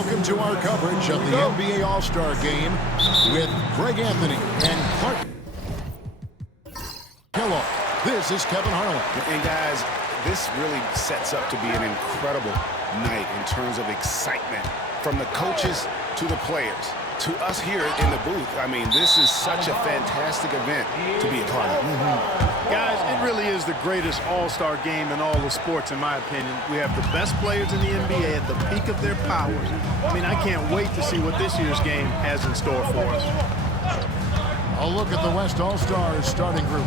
Welcome to our coverage of the NBA All-Star Game with Greg Anthony and Clark Kellogg. This is Kevin Harlan. And guys, this really sets up to be an incredible night in terms of excitement from the coaches to the players to us here in the booth. I mean, this is such a fantastic event to be a part of. Guys, it really is the greatest all-star game in all the sports, in my opinion. We have the best players in the NBA at the peak of their powers. I mean, I can't wait to see what this year's game has in store for us. A look at the West All-Stars starting group.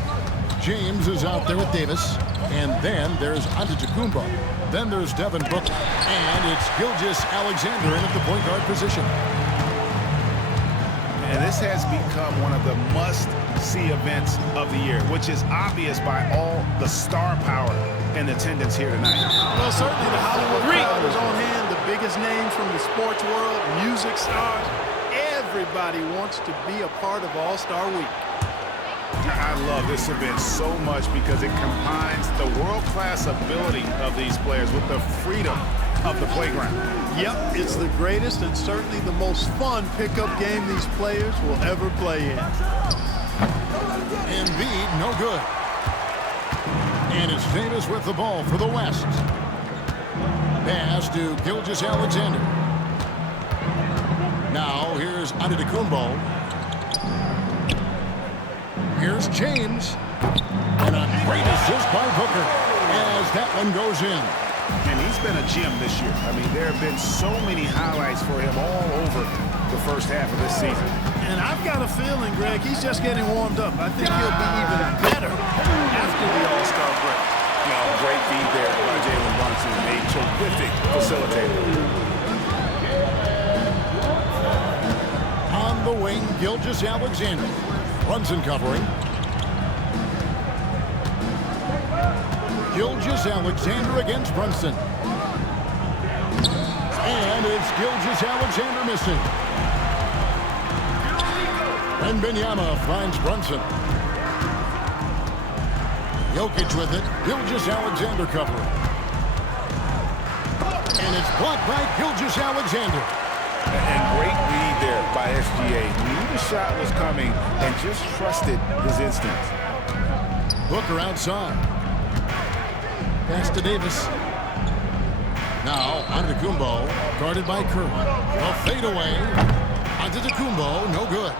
James is out there with Davis. And then there's Antetokounmpo. Then there's Devin Booker. And it's Gilgeous-Alexander in at the point guard position. And this has become one of the must-see events of the year, which is obvious by all the star power in attendance here tonight. Well, certainly the Hollywood crowd is on hand, the biggest names from the sports world, music stars. Everybody wants to be a part of All-Star Week. I love this event so much because it combines the world-class ability of these players with the freedom of the playground. Yep, it's the greatest and certainly the most fun pickup game these players will ever play in. Embiid, no good. And it's Davis with the ball for the West. Pass to Gilgeous-Alexander. Now here's Antetokounmpo. Here's James. And a great assist by Booker as that one goes in. And he's been a gem this year. I mean, there have been so many highlights for him all over the first half of this season. And I've got a feeling, Greg, he's just getting warmed up. I think he'll be even better after the All-Star break. You know, great feed there by Jalen Brunson. A terrific facilitator. On the wing, Gilgeous-Alexander. Brunson covering. Gilgeous-Alexander against Brunson. And it's Gilgeous-Alexander missing. Wembanyama finds Brunson. Jokic with it. Gilgeous-Alexander covering. And it's blocked by Gilgeous-Alexander. And great lead there by SGA. Knew the shot was coming and just trusted his instincts. Booker outside. Pass to Davis. Now, Antetokounmpo, guarded by Curry. A fadeaway. Antetokounmpo, no good.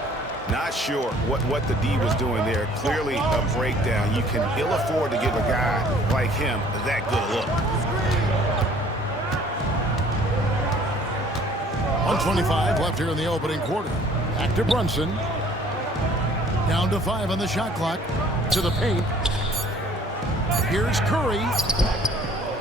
Not sure what the D was doing there. Clearly a breakdown. You can ill afford to give a guy like him that good a look. 1:25 left here in the opening quarter. Back to Brunson. Down to 5 on the shot clock. To the paint. Here's Curry.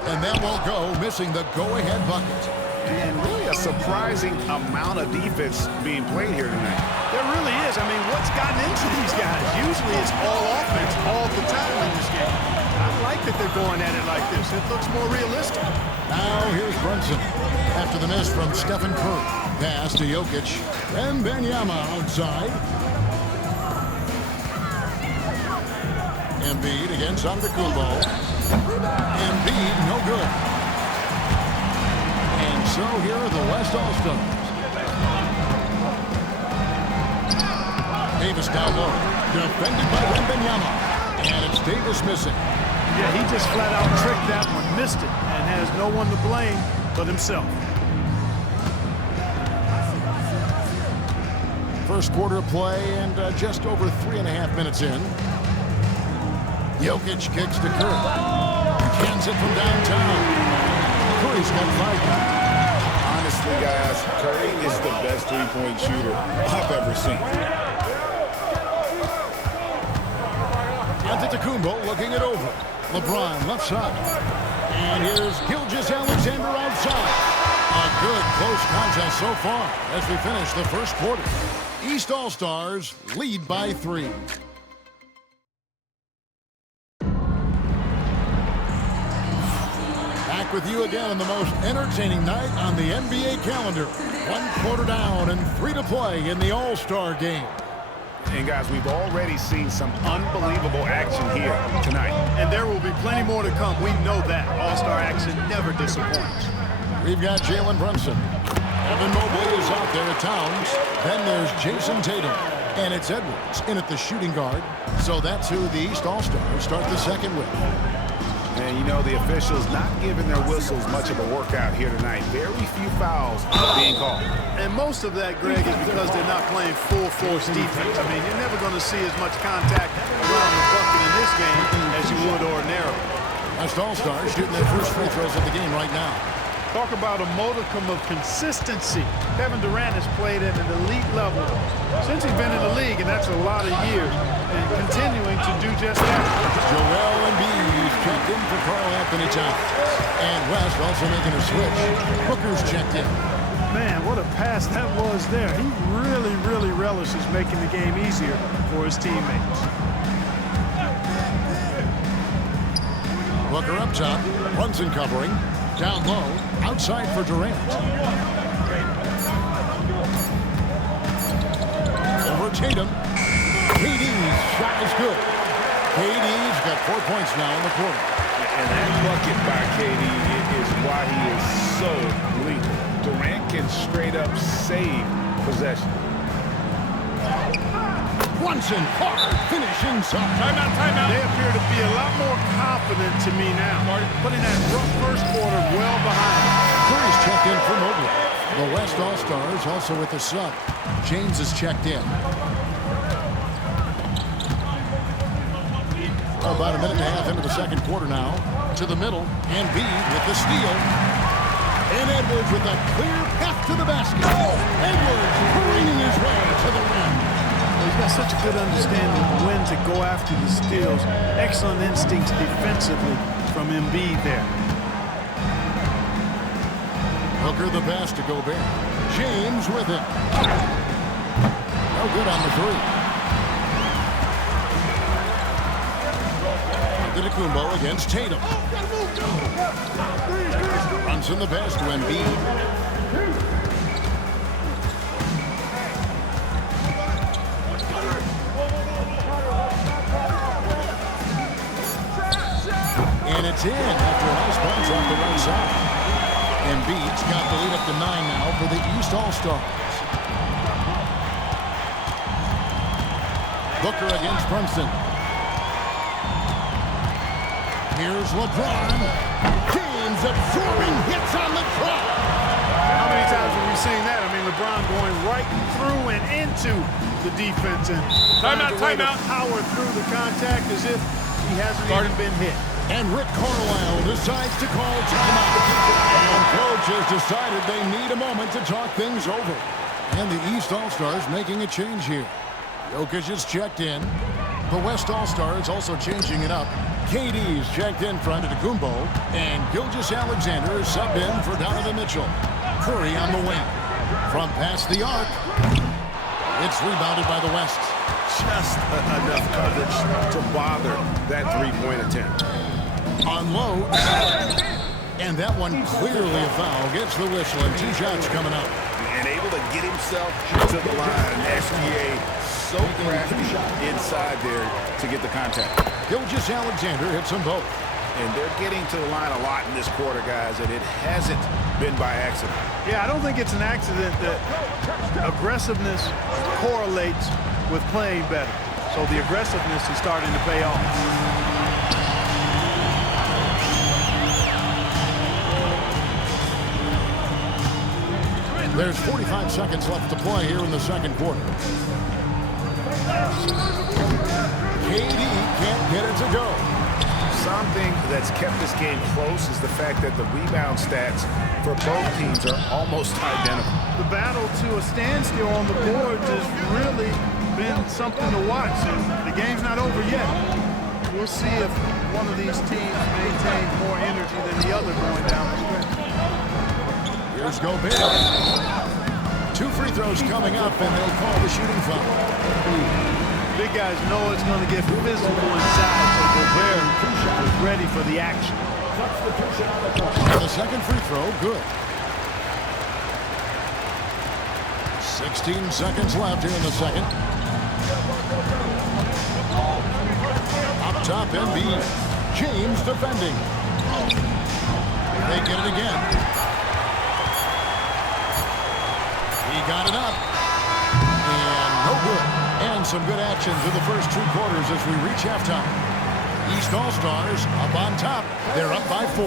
And that won't go, missing the go-ahead bucket. And really a surprising amount of defense being played here tonight. There really is. I mean, what's gotten into these guys? Usually it's all offense all the time in this game. I like that they're going at it like this. It looks more realistic. Now here's Brunson. After the miss from Stephen Curry. Pass to Jokic. And Wembanyama outside. Embiid against Antetokounmpo. Embiid, no good. And so here are the West All-Stars. Davis down low. Defended by Wembanyama. And it's Davis missing. Yeah, he just flat out tricked that one, missed it, and has no one to blame but himself. First quarter of play and just over 3.5 minutes in. Jokic kicks to Curry. Cans it from downtown. Curry's got 5. Honestly, guys, Curry is the best three-point shooter I've ever seen. Antetokounmpo looking it over. LeBron left side. And here's Gilgeous-Alexander outside. A good close contest so far as we finish the first quarter. East All-Stars lead by 3. Back with you again on the most entertaining night on the NBA calendar. 1 quarter down and 3 to play in the All-Star game. And guys, we've already seen some unbelievable action here tonight. And there will be plenty more to come. We know that. All-Star action never disappoints. We've got Jalen Brunson. Evan Mobley is out there at Towns. Then there's Jason Tatum. And it's Edwards in at the shooting guard. So that's who the East All-Stars start the second with. And you know, the officials not giving their whistles much of a workout here tonight. Very few fouls being called. And most of that, Greg, is because they're not playing full force defense. I mean, you're never going to see as much contact around the bucket in this game as you would ordinarily. West All-Stars shooting their first free throws of the game right now. Talk about a modicum of consistency. Kevin Durant has played at an elite level since he's been in the league, and that's a lot of years, and continuing to do just that. Joel Embiid checked in for Karl Anthony Towns. And West also making a switch. Booker's checked in. Man, what a pass that was there. He really, really relishes making the game easier for his teammates. Booker up top. Brunson covering. Down low. Outside for Durant. Over Tatum. KD's shot is good. KD's got 4 points now in the quarter. And that bucket by KD is why he is so lethal. Durant can straight up save possession. Brunson hard finishing side. Timeout. They appear to be a lot more confident to me now. Putting that rough first quarter well behind them. Curry's checked in for Mobley. The West All-Stars also with the sub. James is checked in. About a minute and a half into the second quarter now. To the middle. Embiid with the steal. And Edwards with a clear path to the basket. Edwards careening his way to the rim. He's got such a good understanding of when to go after the steals. Excellent instincts defensively from Embiid there. Hooker the pass to Gobert. James with it. No good on the three. Antetokounmpo against Tatum. Brunson the pass to Embiid. And it's in after a nice bounce off the right side. Embiid's got the lead up to 9 now for the East All-Stars. Booker against Brunson. Here's LeBron. James absorbing hits on the drop. How many times have we seen that? I mean, LeBron going right through and into the defense and timeout. Power through the contact as if he hasn't even been hit. And Rick Carlisle decides to call timeout. And coach has decided they need a moment to talk things over. And the East All-Stars making a change here. Jokic is checked in. The West All-Stars also changing it up. KD's checked in for Antetokounmpo. And Gilgeous-Alexander is subbed in for Donovan Mitchell. Curry on the wing. From past the arc. It's rebounded by the West. Just enough coverage to bother that three-point attempt. Unloads. And that one clearly a foul. Gets the whistle and 2 shots coming up. And able to get himself to the line. SGA so crafty inside there to get the contact. Gilgeous-Alexander hits them both. And they're getting to the line a lot in this quarter, guys, and it hasn't been by accident. Yeah, I don't think it's an accident that aggressiveness correlates with playing better. So the aggressiveness is starting to pay off. There's 45 seconds left to play here in the second quarter. KD can't get it to go. Something that's kept this game close is the fact that the rebound stats for both teams are almost identical. The battle to a standstill on the boards has really been something to watch, and the game's not over yet. We'll see if one of these teams maintains more energy than the other going down the stretch. Here's Gobert. 2 free throws coming up, and they'll call the shooting foul. Big guys know it's going to get physical inside, so Gobert is ready for the action. And the second free throw, good. 16 seconds left here in the second. Up top, Embiid. James defending. They get it again. got it up. And no good. And some good action through the first 2 quarters as we reach halftime. East All-Stars up on top. They're up by 4.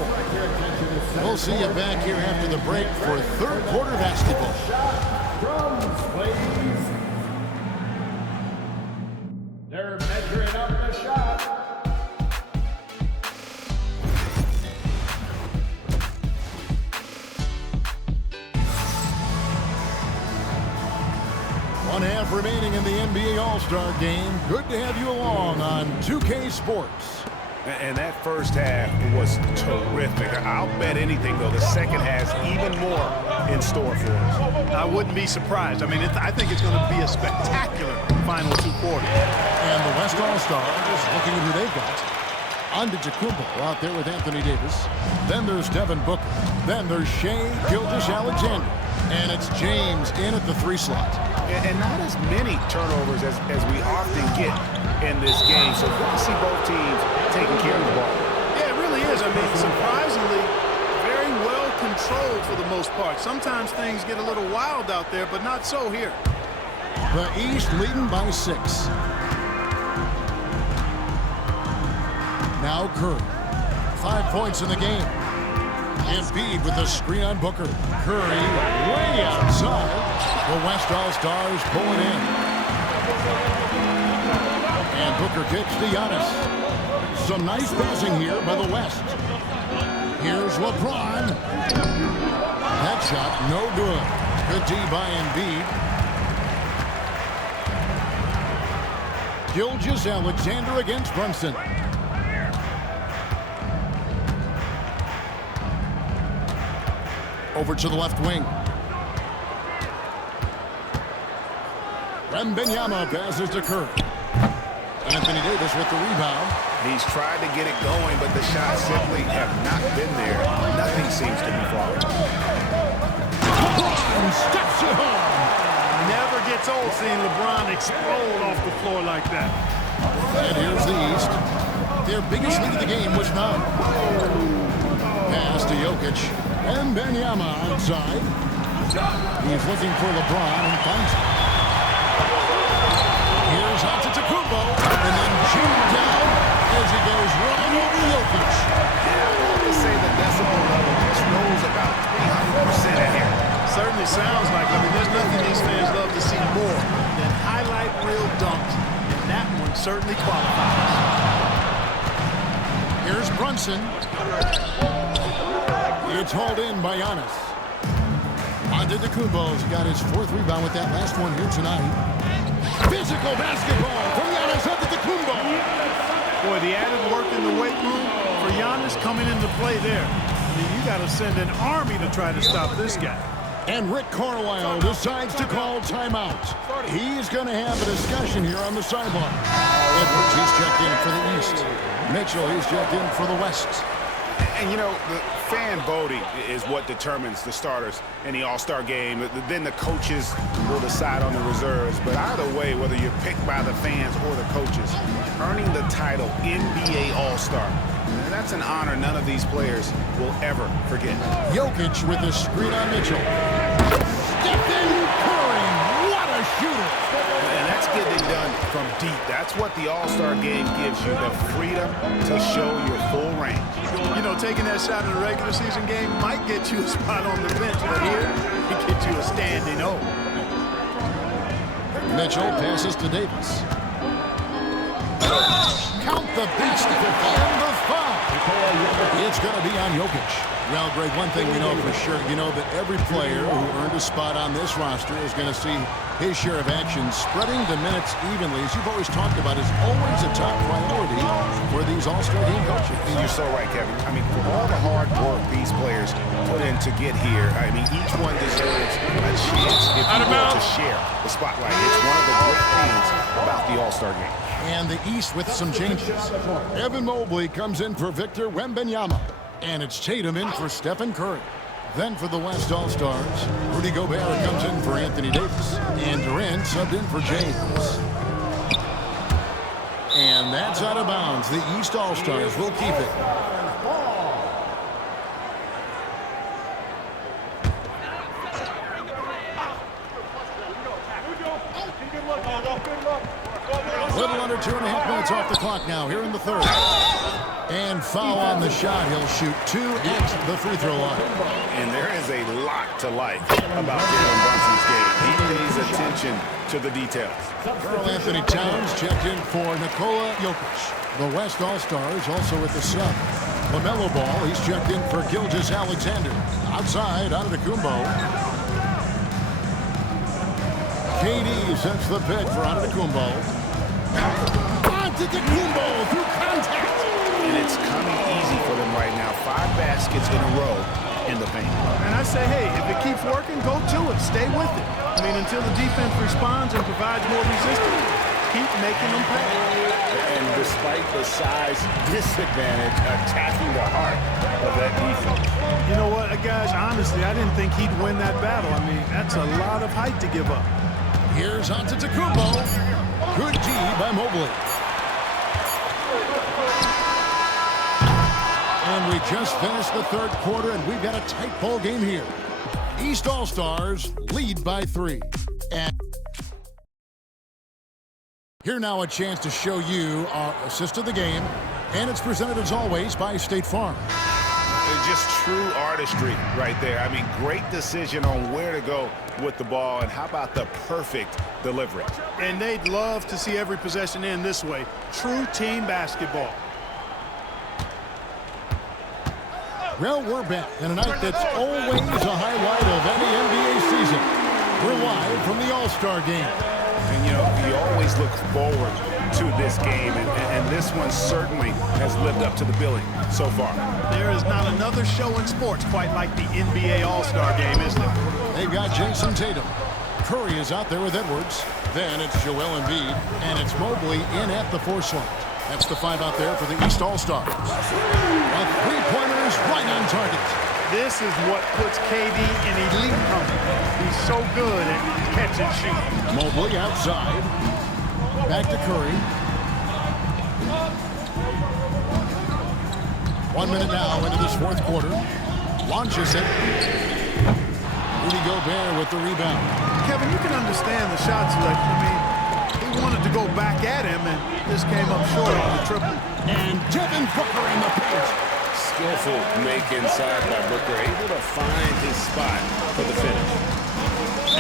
We'll see you back here after the break for third quarter basketball. Drums, please. They're measuring up the shot. One half remaining in the NBA All-Star Game. Good to have you along on 2K Sports. And that first half was terrific. I'll bet anything, though, the second has even more in store for us. I wouldn't be surprised. I mean, I think it's going to be a spectacular final 2 quarters. And the West All-Stars looking at who they've got. Antetokounmpo out there with Anthony Davis. Then there's Devin Booker. Then there's Shai Gilgeous-Alexander. And it's James in at the 3 slot. And not as many turnovers as we often get in this game. So good to see both teams taking care of the ball. Yeah, it really is. I mean, surprisingly, very well controlled for the most part. Sometimes things get a little wild out there, but not so here. The East leading by 6. Now Curry. 5 points in the game. Embiid with the screen on Booker. Curry way outside. The West All-Stars pulling in. And Booker kicks to Giannis. Some nice passing here by the West. Here's LeBron. That shot no good. Good D by Embiid. Gilgeous-Alexander against Brunson. Over to the left wing. Wembanyama passes to Curry. Anthony Davis with the rebound. He's tried to get it going, but the shots simply have not been there. Nothing seems to be falling. LeBron steps it home. Never gets old seeing LeBron explode off the floor like that. And here's the East. Their biggest lead of the game was now. Pass to Jokic. Wembanyama outside. He's looking for LeBron and finds him. Here's Antetokounmpo, and then jammed down as he goes right over Jokic. Yeah, I have to say the decibel level just rose about 300% in here. Certainly sounds like, I mean, there's nothing these fans love to see more than highlight reel dunks, and that one certainly qualifies. Here's Brunson. It's hauled in by Giannis. Antetokounmpo's got his 4th rebound with that last one here tonight. Physical basketball from Giannis Antetokounmpo. Boy, the added work in the weight room for Giannis coming into play there. I mean, you got to send an army to try to stop this guy. And Rick Carlisle decides to call timeout. He's going to have a discussion here on the sideline. Edwards, he's checked in for the East. Mitchell, he's checked in for the West. And, you know, the fan voting is what determines the starters in the All-Star game. Then the coaches will decide on the reserves. But either way, whether you're picked by the fans or the coaches, earning the title NBA All-Star, that's an honor none of these players will ever forget. Jokic with the screen on Mitchell. Stephen Curry, what a shooter. And that's getting it done from deep. That's what the All-Star game gives you, the freedom to show your full range. You know, taking that shot in a regular season game might get you a spot on the bench, but here, it gets you a standing O. Mitchell passes to Davis. Count the beast and the foul. It's going to be on Jokic. Well, Greg, one thing we know for sure, you know that every player who earned a spot on this roster is going to see his share of action. Spreading the minutes evenly, as you've always talked about, is always a top priority for these All-Star game coaches. And you're so right, Kevin. I mean, for all the hard work these players put in to get here, I mean, each one deserves a chance, if you will, to share the spotlight. It's one of the great things about the All-Star game. And the East with some changes. Evan Mobley comes in for Victor Wembanyama. And it's Tatum in for Stephen Curry. Then for the West All-Stars, Rudy Gobert comes in for Anthony Davis. And Durant subbed in for James. And that's out of bounds. The East All-Stars will keep it. under 2.5 minutes off the clock now here in the third. And foul on the shot. He'll shoot 2 at the free throw line. And there is a lot to like about Jalen Brunson's game. He pays attention to the details. Karl Anthony Towns checked in for Nikola Jokic. The West All-Stars also with the sub. LaMelo Ball, he's checked in for Gilgeous-Alexander. Outside, Antetokounmpo. KD sets the pick for Antetokounmpo. Antetokounmpo through contact. And it's coming easy for them right now. 5 baskets in a row in the paint. And I say, hey, if it keeps working, go to it. Stay with it. I mean, until the defense responds and provides more resistance, keep making them pay. And despite the size disadvantage, attacking the heart of that defense. You know what, guys, honestly, I didn't think he'd win that battle. I mean, that's a lot of height to give up. Here's Antetokounmpo. Good D by Mobley. And we just finished the third quarter, and we've got a tight ball game here. East All-Stars lead by 3. And here now a chance to show you our assist of the game. And it's presented, as always, by State Farm. It's just true artistry right there. I mean, great decision on where to go with the ball, and how about the perfect delivery? And they'd love to see every possession end this way. True team basketball. Well, we're back in a night that's always a highlight of any NBA season. We're live from the All-Star game. And, you know, you always look forward to this game, and this one certainly has lived up to the billing so far. There is not another show in sports quite like the NBA All-Star game, is there? They've got Jason Tatum. Curry is out there with Edwards. Then it's Joel Embiid, and it's Mobley in at the 4 slot. That's the 5 out there for the East All-Stars. And 3-pointers right on target. This is what puts KD in elite company. He's so good at catch and shoot. Mobley outside. Back to Curry. 1 minute now into this fourth quarter. Launches it. Rudy Gobert with the rebound. Kevin, you can understand the shot selection. I mean, he wanted to go back at him, and this came up short on the triple. And Devin Booker in the paint. Skillful make inside by Booker, able to find his spot for the finish.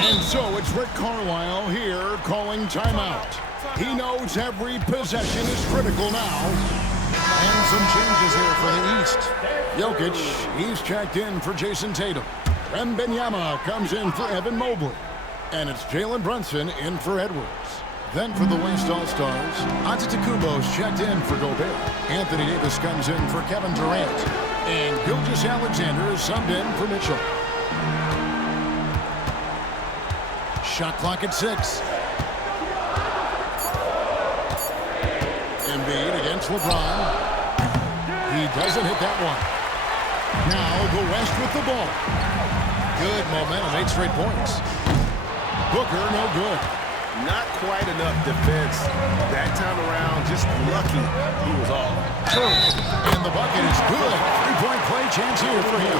And so it's Rick Carlisle here calling timeout. He knows every possession is critical now. And some changes here for the East. Jokic, he's checked in for Jason Tatum. Wembanyama comes in for Evan Mobley. And it's Jalen Brunson in for Edwards. Then for the West All-Stars, Antetokounmpo's checked in for Gobert. Anthony Davis comes in for Kevin Durant. And Gilgeous-Alexander is subbed in for Mitchell. Shot clock at 6. Embiid against LeBron. He doesn't hit that one. Now the West with the ball. Good momentum, 8 straight points. Booker, no good. Not quite enough defense that time around. Just lucky he was off. And the bucket is good. 3-point play chance here for him.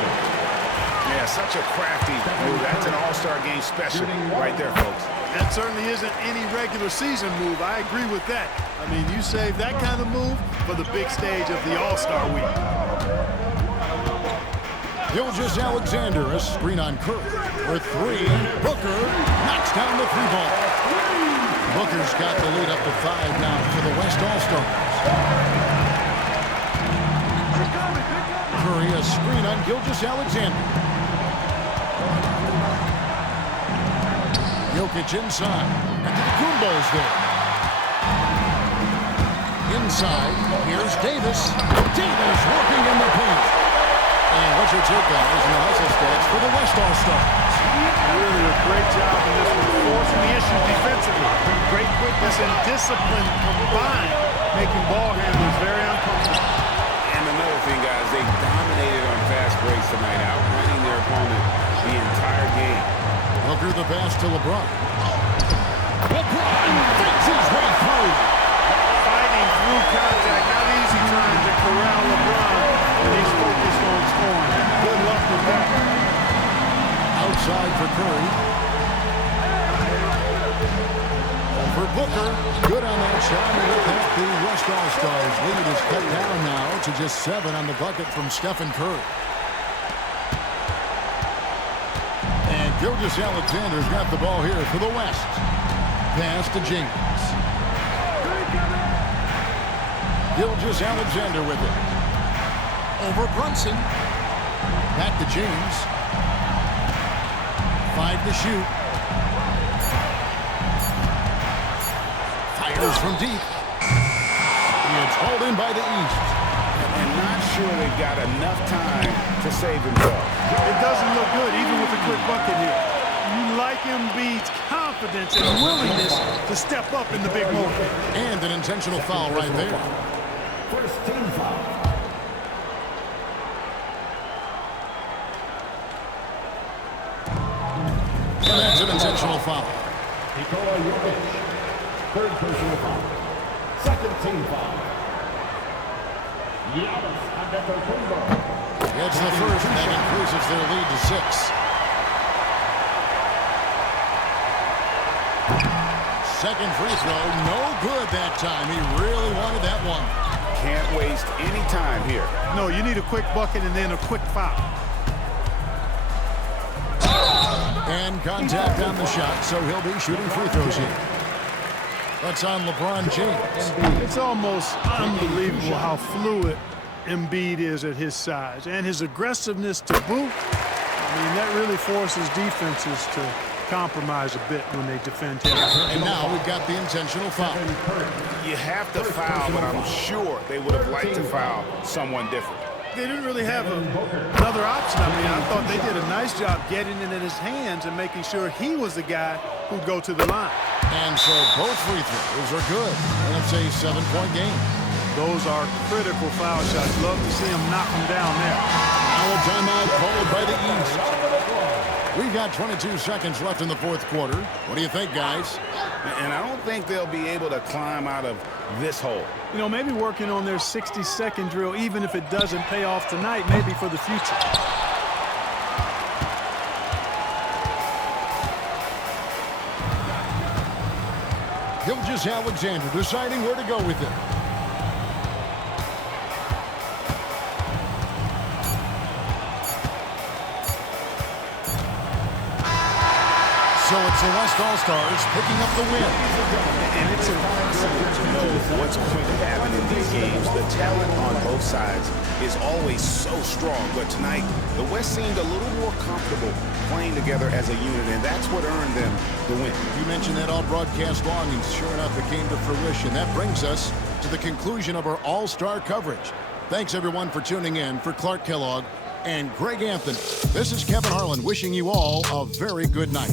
Yeah, such a crafty move. That's an All-Star game special right there, folks. That certainly isn't any regular season move. I agree with that. I mean, you save that kind of move for the big stage of the All-Star week. Gilgeous-Alexander, a screen on Curry. For 3, Booker knocks down the 3-ball. Booker's got the lead up to 5 now for the West All-Stars. Curry, a screen on Gilgeous-Alexander. Jokic inside. Antetokounmpo's there. Inside, here's Davis. Davis working in the paint. And what's your take on his analysis stats for the West All-Stars? Really a great job in this one, forcing the issue defensively. Great quickness and discipline combined, making ball handlers very uncomfortable. And another thing, guys, they dominated on fast breaks tonight, outrunning their opponent the entire game. Booker the pass to LeBron. LeBron fights his way through. Fighting through contact, not easy trying to corral LeBron when he's focused on scoring. Good luck with that. Outside for Curry. For Booker. Good on that shot. And with that, the West All-Stars lead is cut down now to just 7 on the bucket from Stephen Curry. And Gilgeous-Alexander's got the ball here for the West. Pass to James. Gilgeous-Alexander with it. Over Brunson. Back to James. 5 to shoot. Fires from deep. It's hauled in by the East. And not sure they've got enough time to save themselves. It doesn't look good, even with a quick bucket here. You like Embiid's confidence and willingness to step up in the big moment. And an intentional foul right there. First team foul. And that's an intentional foul. Nikola Jokic. Third personal foul. Second team foul. Giannis Antetokounmpo. It's the first, and that increases their lead to 6. Second free throw, no good that time. He really wanted that one. Can't waste any time here. No, you need a quick bucket and then a quick foul. And contact on the shot, so he'll be shooting free throws here. That's on LeBron James. It's almost unbelievable how fluid Embiid is at his size, and his aggressiveness to boot. I mean, that really forces defenses to compromise a bit when they defend him. And now we've got the intentional foul. You have to foul, but I'm sure they would have liked to foul someone different. They didn't really have another option. I mean, I thought they did a nice job getting it in his hands and making sure he was the guy who'd go to the line. And so both free throws are good. And it's a 7-point game. Those are critical foul shots. Love to see him knock them down there. Foul timeout called by the East. We've got 22 seconds left in the fourth quarter. What do you think, guys? And I don't think they'll be able to climb out of this hole. You know, maybe working on their 60-second drill, even if it doesn't pay off tonight, maybe for the future. Gilgeous-Alexander deciding where to go with it. So it's the West All-Stars picking up the win. And it's impossible to know what's going to happen in these games. The talent on both sides is always so strong. But tonight, the West seemed a little more comfortable playing together as a unit, and that's what earned them the win. You mentioned that all broadcast long, and sure enough, it came to fruition. That brings us to the conclusion of our All-Star coverage. Thanks, everyone, for tuning in. For Clark Kellogg and Greg Anthony, this is Kevin Harlan wishing you all a very good night.